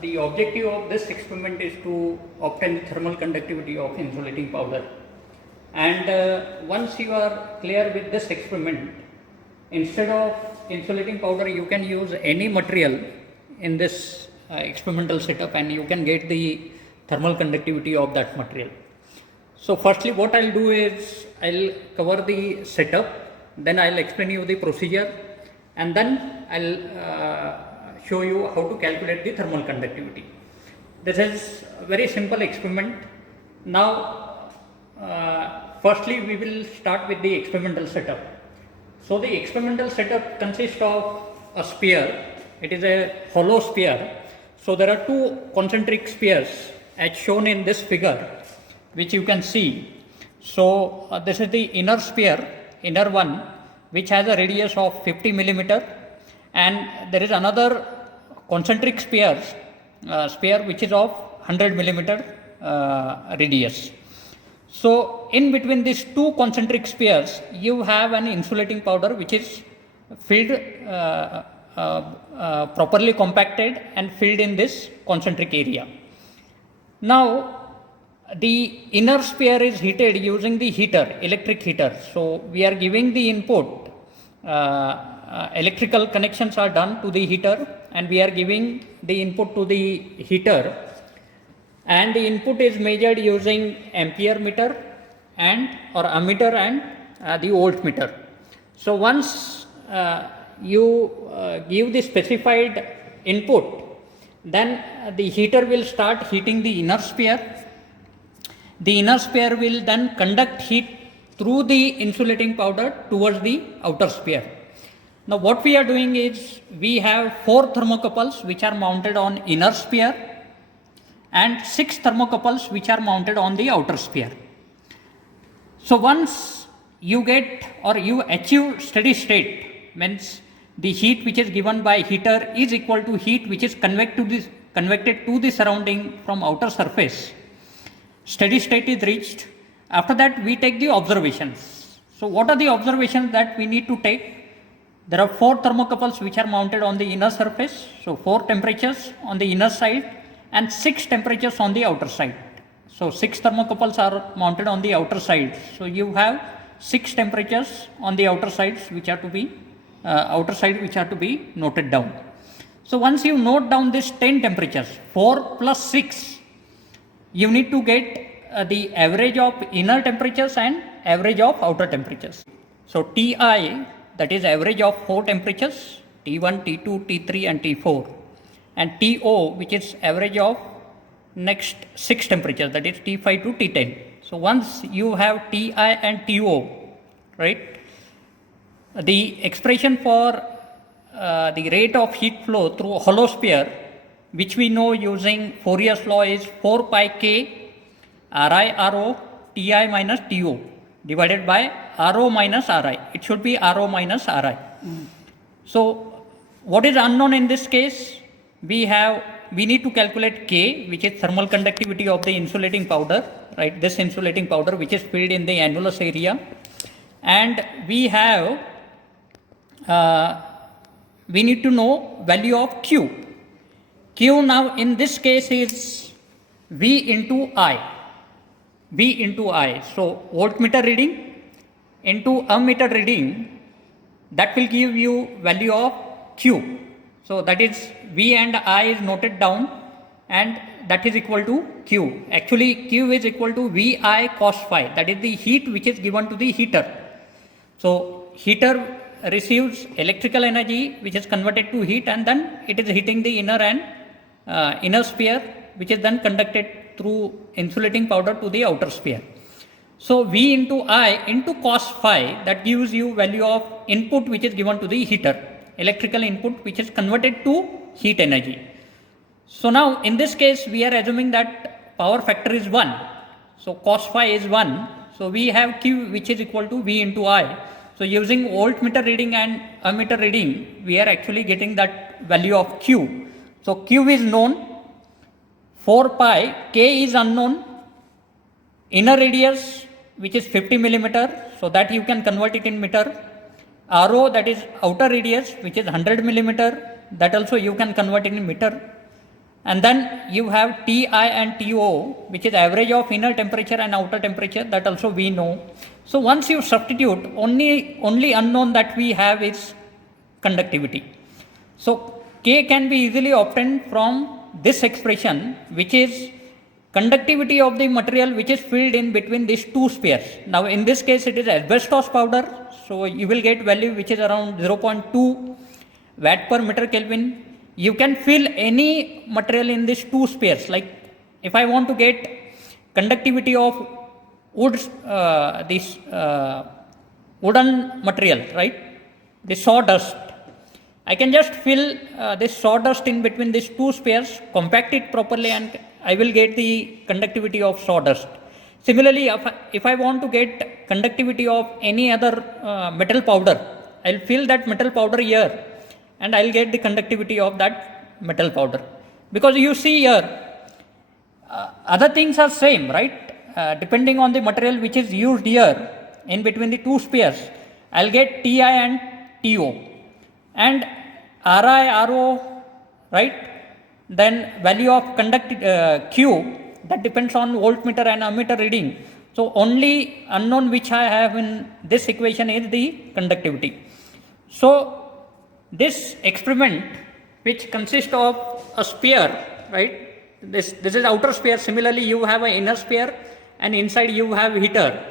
the objective of this experiment is to obtain the thermal conductivity of insulating powder. And once you are clear with this experiment, instead of insulating powder, you can use any material in this experimental setup and you can get the thermal conductivity of that material. So firstly, what I'll do is I'll cover the setup, then I'll explain you the procedure, and then I'll show you how to calculate the thermal conductivity. This is a very simple experiment. Now, firstly we will start with the experimental setup. So the experimental setup consists of a sphere. It is a hollow sphere. So there are two concentric spheres as shown in this figure, which you can see. So this is the inner sphere, inner one, which has a radius of 50 millimeter, and there is another concentric sphere which is of 100 millimeter radius. So in between these two concentric spheres, you have an insulating powder which is filled, properly compacted and filled in this concentric area. Now the inner sphere is heated using the heater, electric heater. So we are giving the input, electrical connections are done to the heater, and we are giving the input to the heater, and the input is measured using ampere meter and or ammeter and the voltmeter. So once you give the specified input, then the heater will start heating the inner sphere. The inner sphere will then conduct heat through the insulating powder towards the outer sphere. Now what we are doing is we have 4 thermocouples which are mounted on inner sphere and 6 thermocouples which are mounted on the outer sphere. So once you get or you achieve steady state, means the heat which is given by heater is equal to heat which is convected to the surrounding from outer surface, steady state is reached. After that we take the observations. So what are the observations that we need to take? There are 4 thermocouples which are mounted on the inner surface. So 4 temperatures on the inner side and 6 temperatures on the outer side. So 6 thermocouples are mounted on the outer side. So you have 6 temperatures on the outer sides which are to be noted down. So once you note down this 10 temperatures, 4 plus 6, you need to get the average of inner temperatures and average of outer temperatures. So Ti, that is average of 4 temperatures, T1, T2, T3 and T4, and To, which is average of next 6 temperatures, that is T5 to T10. So once you have Ti and To, right, the expression for the rate of heat flow through a hollow sphere, which we know using Fourier's law, is 4 pi k Ri Ro Ti minus To divided by Ro minus Ri. It should be Ro minus Ri. So what is unknown in this case? We need to calculate K, which is thermal conductivity of the insulating powder, right? This insulating powder which is filled in the annulus area, and we need to know value of Q. Q now in this case is V into I. V into I. So voltmeter reading into ammeter reading, that will give you value of Q. So that is V and I is noted down, and that is equal to Q. Actually Q is equal to Vi cos phi, that is the heat which is given to the heater. So heater receives electrical energy which is converted to heat, and then it is heating the inner and inner sphere, which is then conducted through insulating powder to the outer sphere. So V into I into cos phi, that gives you value of input which is given to the heater, electrical input which is converted to heat energy. So now in this case we are assuming that power factor is 1. So cos phi is 1. So we have Q which is equal to V into I. So using voltmeter reading and ammeter reading, we are actually getting that value of Q. So Q is known, 4 pi, K is unknown, inner radius which is 50 millimeter, so that you can convert it in meter, Ro, that is outer radius which is 100 millimeter, that also you can convert it in meter, And then you have Ti and To, which is average of inner temperature and outer temperature, that also we know. So once you substitute, only unknown that we have is conductivity. So K can be easily obtained from this expression, which is conductivity of the material which is filled in between these two spheres. Now in this case it is asbestos powder, so you will get value which is around 0.2 watt per meter Kelvin. You can fill any material in these two spheres. Like if I want to get conductivity of wood, wooden material, right? The sawdust. I can just fill this sawdust in between these two spheres, compact it properly, and I will get the conductivity of sawdust. Similarly, if I want to get conductivity of any other metal powder, I'll fill that metal powder here and I'll get the conductivity of that metal powder. Because you see here, other things are same, right? Depending on the material which is used here in between the two spheres, I'll get Ti and To. And Ri, Ro, right? Then value of Q, that depends on voltmeter and ammeter reading. So only unknown which I have in this equation is the conductivity. So this experiment, which consists of a sphere, right? This is outer sphere. Similarly, you have an inner sphere, and inside you have heater.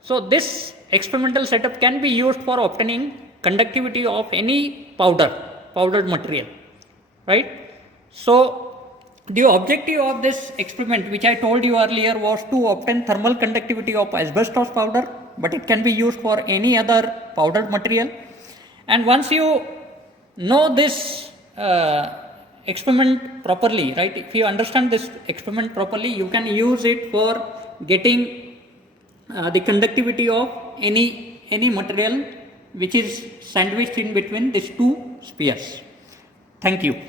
So this experimental setup can be used for obtaining conductivity of any powdered material, right? So the objective of this experiment, which I told you earlier, was to obtain thermal conductivity of asbestos powder, but it can be used for any other powdered material. And once you know this experiment properly, right? If you understand this experiment properly, you can use it for getting the conductivity of any material which is sandwiched in between these two spheres. Thank you.